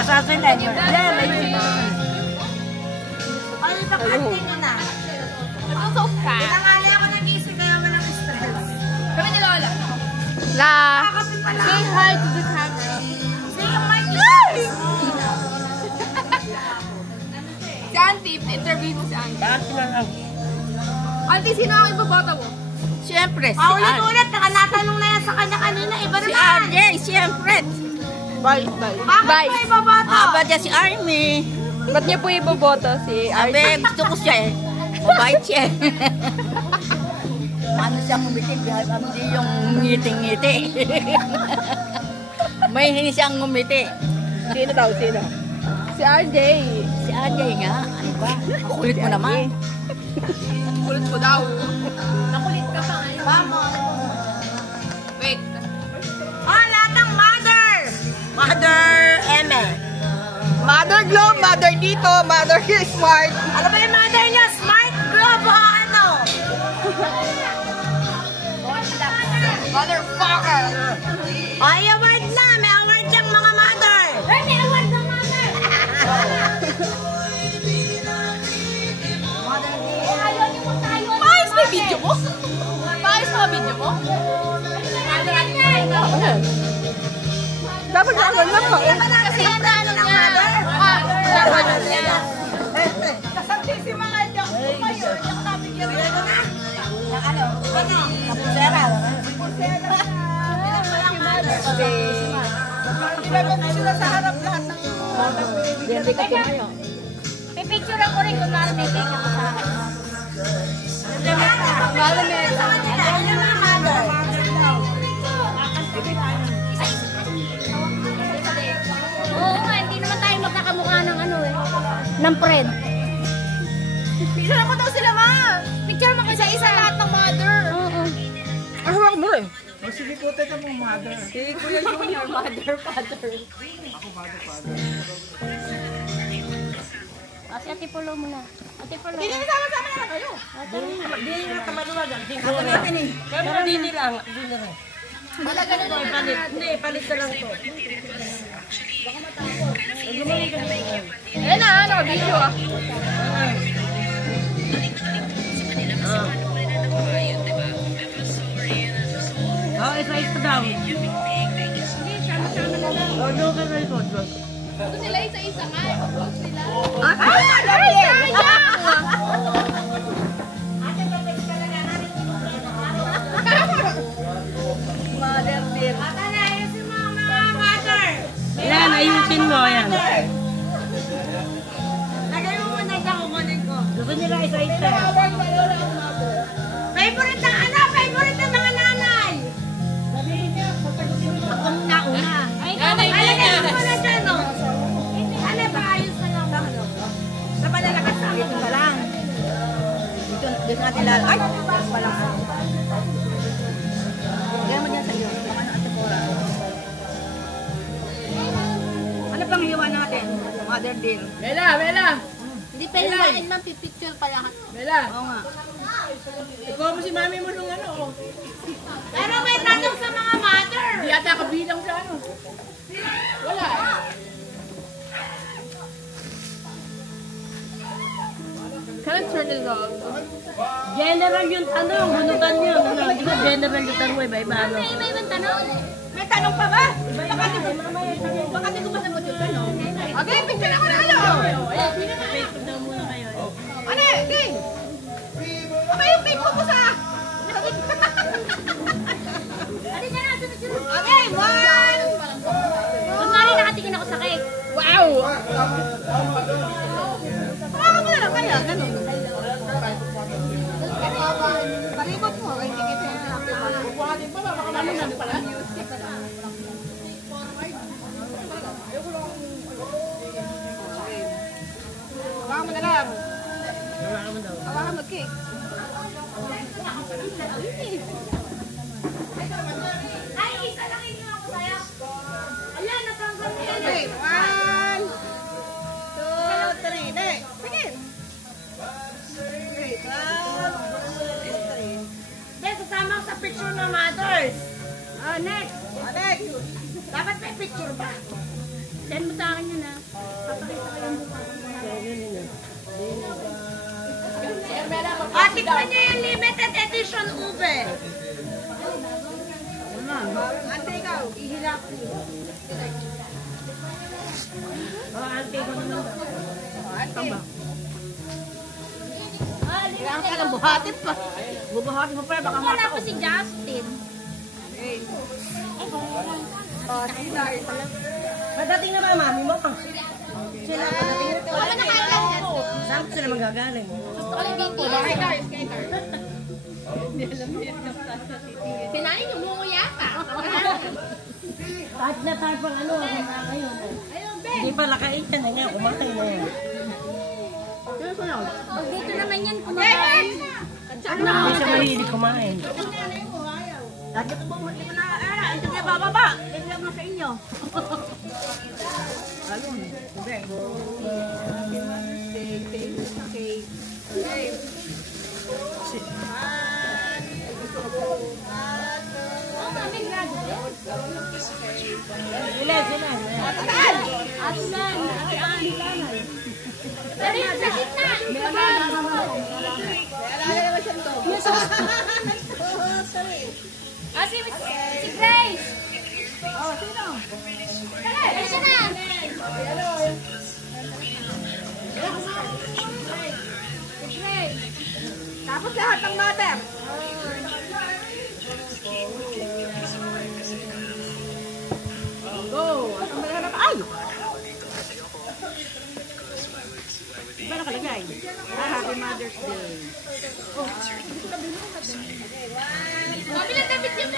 Sasasundan mo. Ano ito kantin nyo na? I'm so fat. Pinangali ako ng gising kaya walang stress. Kami ni Lola. La. Say hi to the camera. Say yung mic is. Si Auntie, interview mo si Auntie. Bakit sila lang? Auntie, sino ang ibabata mo? Siyempre, si Ulit-ulit, natanong na yan sa kanya kanina. Iba Si naman. RJ, siyempre. Bye. Bakit Bye. pa ibabato? Ba dyan si Army? Ba't niyo po iboboto si Abe, gusto ko siya eh. Mabait siya eh. Ano siyang ngumiti, hindi yung ngiting-ngiti. May hindi siyang ngumiti. Sino daw? Sino? Si RJ. Si RJ nga, ano ba? Kulit mo naman. Kulit ko daw. Nakulit ka pa ngayon. Vamos. Wait. Oh, lahat ng mother! Mother Eme. Mother Globe, Mother dito, Mother Smart. Ano ba yung mother niya? Smart Globe o ano? Motherfucker! Ay, award na! May award siyang mga mother! Ay, may award ng mother! Mother day. Ayaw niyo mo tayo. Paayos na video mo? Paayos na video mo? Dapat naman lang ako. Kasi yan na ano niya. Ano niya? Kasantissima nga dyan ko kayo. Hindi ako nabigyan mo. Ito na. Ano? Ano? Kapusera. Kapusera. Ilagay mo sila sa harap lahat ng pipicture ako rin kung namin may cake ako sa akin. Oo nga, hindi naman tayo magkakamukha ng ano eh. Ng friend. Picture mo daw sila, ma! Picture mo kasi isa lahat ng mother. Oo. Ah, hawak mo rin. Sige po, teka mong mother. Si Kuya Junior, mother, father. Kasi Ate Polo muna. Ate Polo. Hindi sama-sama na kayo. Hindi nga kamaluwagan. Ako natin eh. Pero hindi lang. Hindi na rin. Wala ganun na Palit. Hindi, palit na lang to. Ayan na, ano, video ah. Oo, isa-isa daw. Ano ka na ito? Gusto sila isa-isa nga. Pag-post sila. Ay, sayang! Mother dear. Patalayan si mga mother. Yan, ayusin mo. Yan. Lagay mo muna dyan kukunin ko. Gusto nila isa-isa. Favorite ng ano? Favorite ng mga nanay? Ako muna una. Ay, lagay mo muna dyan, no? Ano ba? Ayos na lang. Sa panalakas sa akin pa lang. Dito natin lahat. Ay! Palang. Gaya mo dyan sa iyo. Ano ate Cora? Ano pang hiwa natin? Mother dear. Bella, Bella! Hindi pa hiwain man, pipicture pa lahat. Bella! Oo nga. Ikaw mo si mami mo nung ano, oh. Pero may tanong sa mga mother. Hindi yata kabilang sa ano. Wala. Can I turn it off? General yung tanong. Bunutan nyo. Di ba general yung tanong? Iba-iba ano? May ibang tanong. May tanong pa ba? Baka di ko pa naman yung tanong. Okay, picture ako na ano. Facebook daw muna kayo. Ano eh, game? Ano yung Facebook ko sa... Ano ka na? Sunod-sunod. Okay, one! Kunwari nakatingin ako sa cake. Wow! Hawakan mo na lang kaya, ganun. Paribot mo, ay kikita na lang. Bubuhatin pa ba? Baka naman ano pala? Hawakan mo na lang. Hawakan mo, cake. Ay, isa lang ito ako sa'yo. Ayan, natanggal mo yan. Okay, one, two, three. Next. Sige. Okay, one, two, three. Then, sasama ko sa picture ng mothers. Oh, next. Dapat may picture pa. Send mo sa akin yun ha. Papakita ko yung mukha. Tikman niyo yung limited edition ube. Ate, ikaw, ihilap niyo. Ante ko naman. Ate. Kailangan ka ng buhatin pa. Bubuhatin mo pa, baka Wala pa si Justin. Padating na ba, mami mo? Sila, padating na. Wala na kaya. Saan sila magagaling? Gusto ko lang dito. Sinain yung munguya ka. Kahit na tayo pang ano, ngayon. Hindi pa lakain yan, nga, kumain na yan. Pag dito naman yan, kumakain. Hindi siya mahilig kumain. Lagi ito bang hindi ko na, ito na bababa. Ito lang na sa inyo. Alon, ube. Sila. Pero yung sa gitna. Si Grace. Oh, sino? Ay, siya na. Si Grace. Tapos lahat ng mother. Go! At ang maghanap, ay! Diba nakalagay? Happy Mother's Day. Mami lang damit yun.